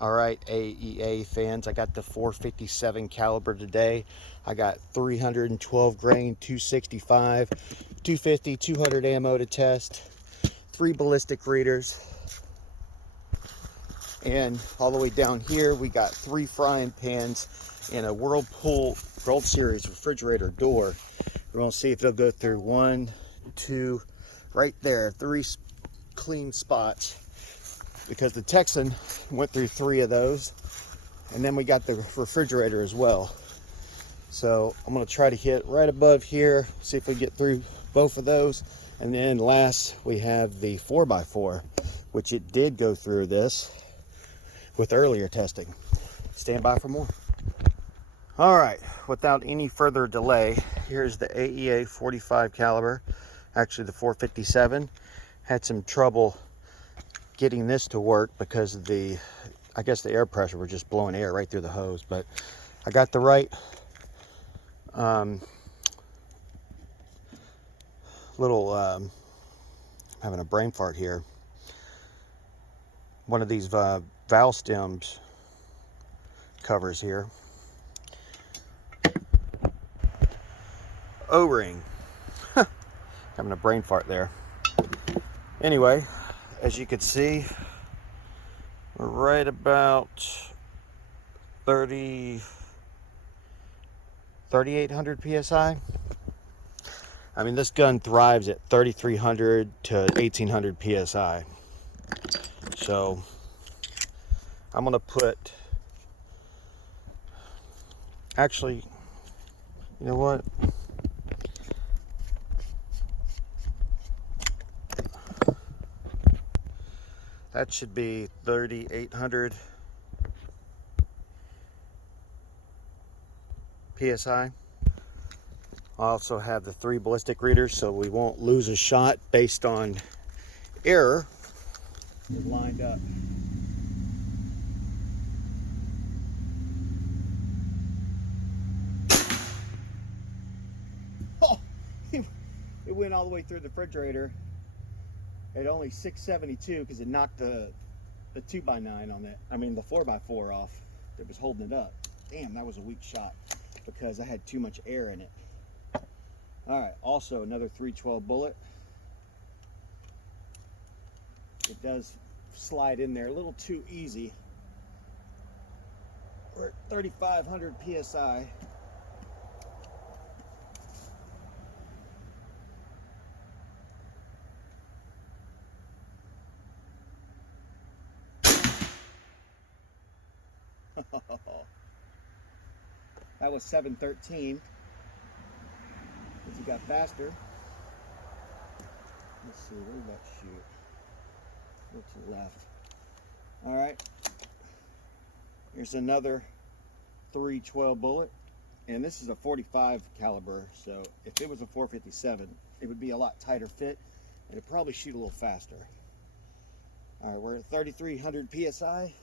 All right, AEA fans, I got the 457 caliber today. I got 312 grain, 265, 250, 200 ammo to test, 3 ballistic readers, and all the way down here we got 3 frying pans and a Whirlpool Gold Series refrigerator door. We're gonna see if it'll go through 1, 2, right there, 3 clean spots, because the Texan went through 3 of those. And then we got the refrigerator as well. So I'm gonna try to hit right above here, see if we get through both of those. And then last we have the 4x4, which it did go through this with earlier testing. Stand by for more. All right, without any further delay, here's the AEA 45 caliber, actually the 457. Had some trouble getting this to work because of I guess the air pressure was just blowing air right through the hose, but I got the right little, having a brain fart here. One of these valve stems covers here. O-ring. Having a brain fart there. Anyway, as you can see, we're right about 3,800 PSI. I mean, this gun thrives at 3,300 to 1,800 PSI. So I'm gonna put, actually, you know what? That should be 3,800 PSI. I also have the 3 ballistic readers, so we won't lose a shot based on error. Lined up. Oh, it went all the way through the refrigerator at only 672 because it knocked the 2x9 on that. I mean the 4x4 off that was holding it up. Damn, that was a weak shot because I had too much air in it. All right, also another 312 bullet. It does slide in there a little too easy. We're at 3,500 PSI. That was 713. As he got faster. Let's see, where did that shoot? Go to the left. All right. Here's another 312 bullet, and this is a 45 caliber. So if it was a 457, it would be a lot tighter fit, and it'd probably shoot a little faster. All right, we're at 3,300 PSI.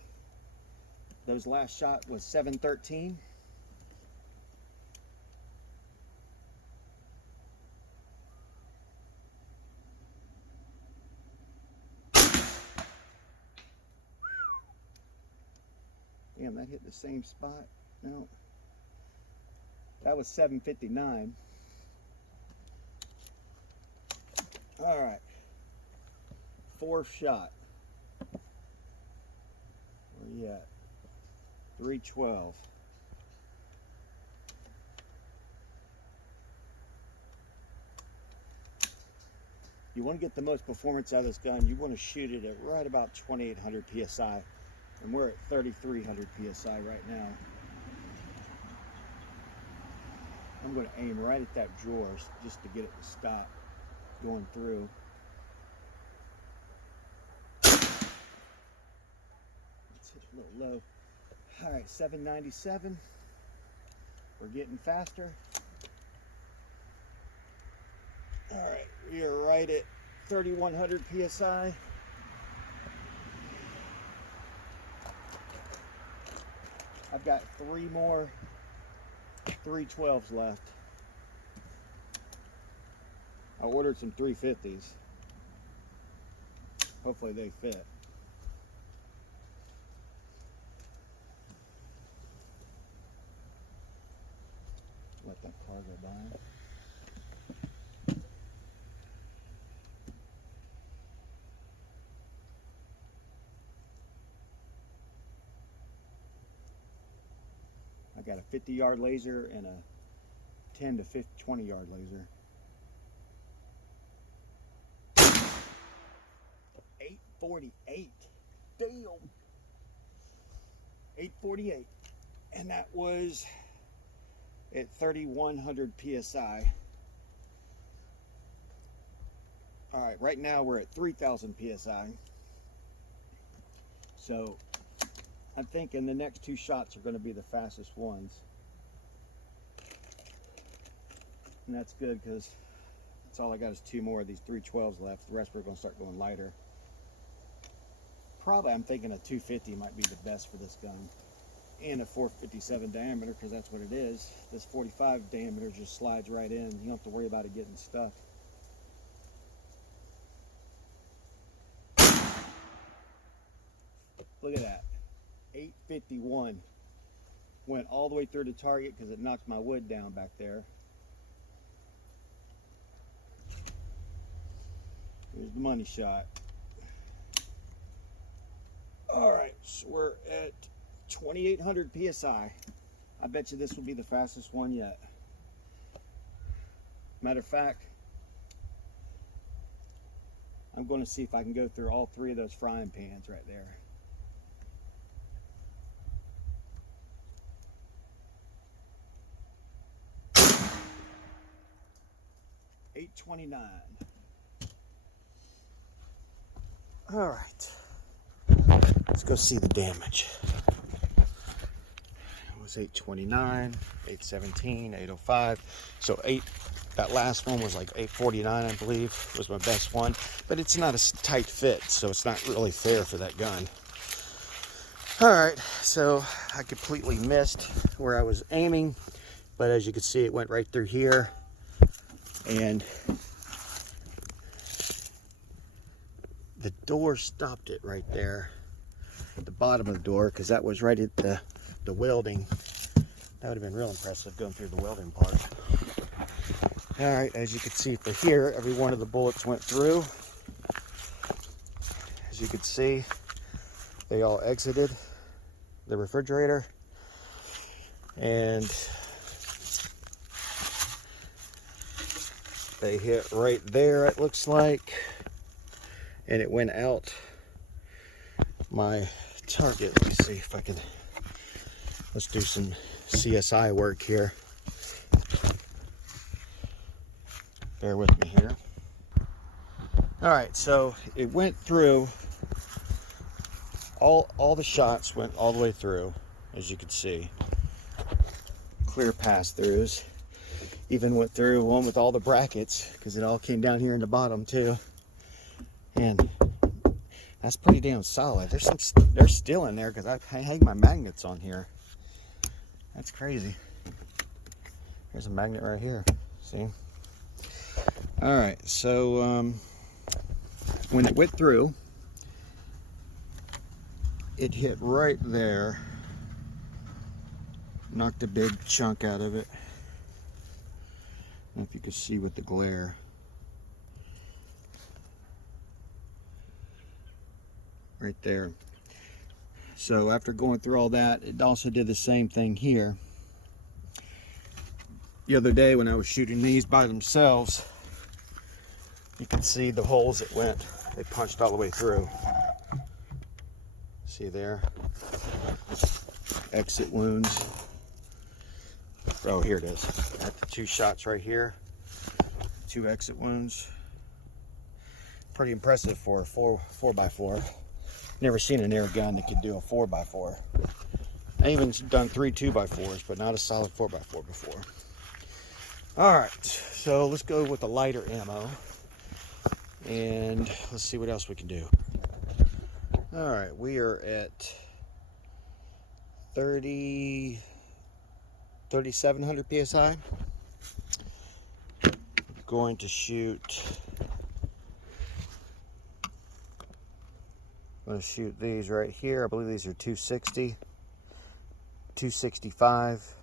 Those last shot was 713. Damn, that hit the same spot. No. That was 759. All right. 4th shot. Where you at? 312. You want to get the most performance out of this gun, you want to shoot it at right about 2,800 PSI. And we're at 3,300 PSI right now. I'm going to aim right at that drawer just to get it to stop going through. Let's hit a little low. All right, 797. We're getting faster. All right, we are right at 3,100 PSI. I've got 3 more 312s left. I ordered some 350s. Hopefully they fit. car go by. I got a 50-yard laser and a 10 to 20-yard laser. 848. Damn. 848. And that was at 3,100 PSI. All right, right now we're at 3,000 PSI. So I'm thinking the next two shots are going to be the fastest ones. And that's good because that's all I got is two more of these 312s left. The rest we're going to start going lighter. Probably I'm thinking a 250 might be the best for this gun. And a 457 diameter because that's what it is. This 45 diameter just slides right in. You don't have to worry about it getting stuck. Look at that. 851. Went all the way through the target because it knocked my wood down back there. Here's the money shot. Alright, so we're at 2,800 PSI. I bet you this will be the fastest one yet. Matter of fact, I'm going to see if I can go through all three of those frying pans right there. $829. All right, let's go see the damage. It was 829, 817, 805. So that last one was like 849, I believe, was my best one. But it's not a tight fit, so it's not really fair for that gun. All right, so I completely missed where I was aiming, but as you can see, it went right through here, and the door stopped it right there, at the bottom of the door, because that was right at the welding. That would have been real impressive going through the welding part. All right, as you can see for here, every one of the bullets went through. As you can see, they all exited the refrigerator, and they hit right there, it looks like, and it went out my target. Let me see if I can, let's do some CSI work here. Bear with me here. All right, so it went through, all the shots went all the way through, as you can see. Clear pass-throughs. Even went through one with all the brackets, because it all came down here in the bottom too. And that's pretty damn solid. They're still in there because I hang my magnets on here. That's crazy. There's a magnet right here. See? All right, so when it went through, it hit right there, knocked a big chunk out of it. I don't know if you can see with the glare. Right there. So after going through all that, it also did the same thing here. The other day when I was shooting these by themselves, you can see the holes it went. They punched all the way through. See there? Exit wounds. Oh, here it is. At the two shots right here. 2 exit wounds. Pretty impressive for a 4x4. Never seen an air gun that could do a 4x4. I even done 3 2x4s, but not a solid 4x4 before. Alright, so let's go with the lighter ammo. And let's see what else we can do. Alright, we are at 3,700 PSI. Going to shoot. I'm going to shoot these right here. I believe these are 260, 265,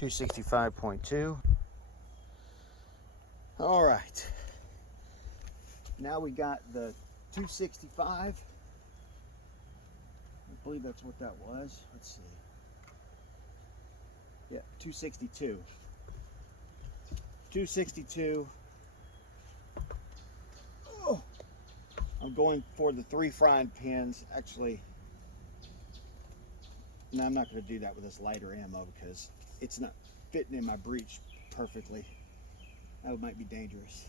265.2. All right. Now we got the 265. I believe that's what that was. Let's see. Yeah, 262. 262. Oh, I'm going for the 3 frying pans. Actually, no, I'm not going to do that with this lighter ammo because it's not fitting in my breech perfectly. That might be dangerous.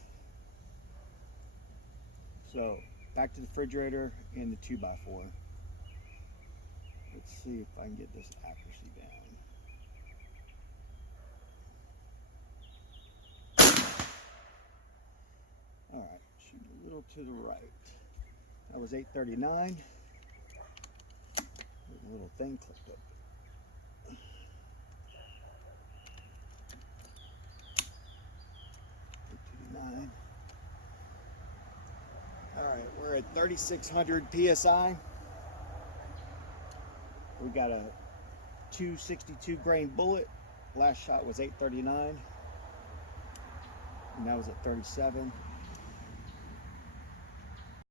So back to the refrigerator and the 2x4. Let's see if I can get this accuracy down. All right, shoot a little to the right. That was 839. A little thing clicked up. 829. All right, we're at 3,600 PSI. We got a 262 grain bullet. Last shot was 839. And that was at 37.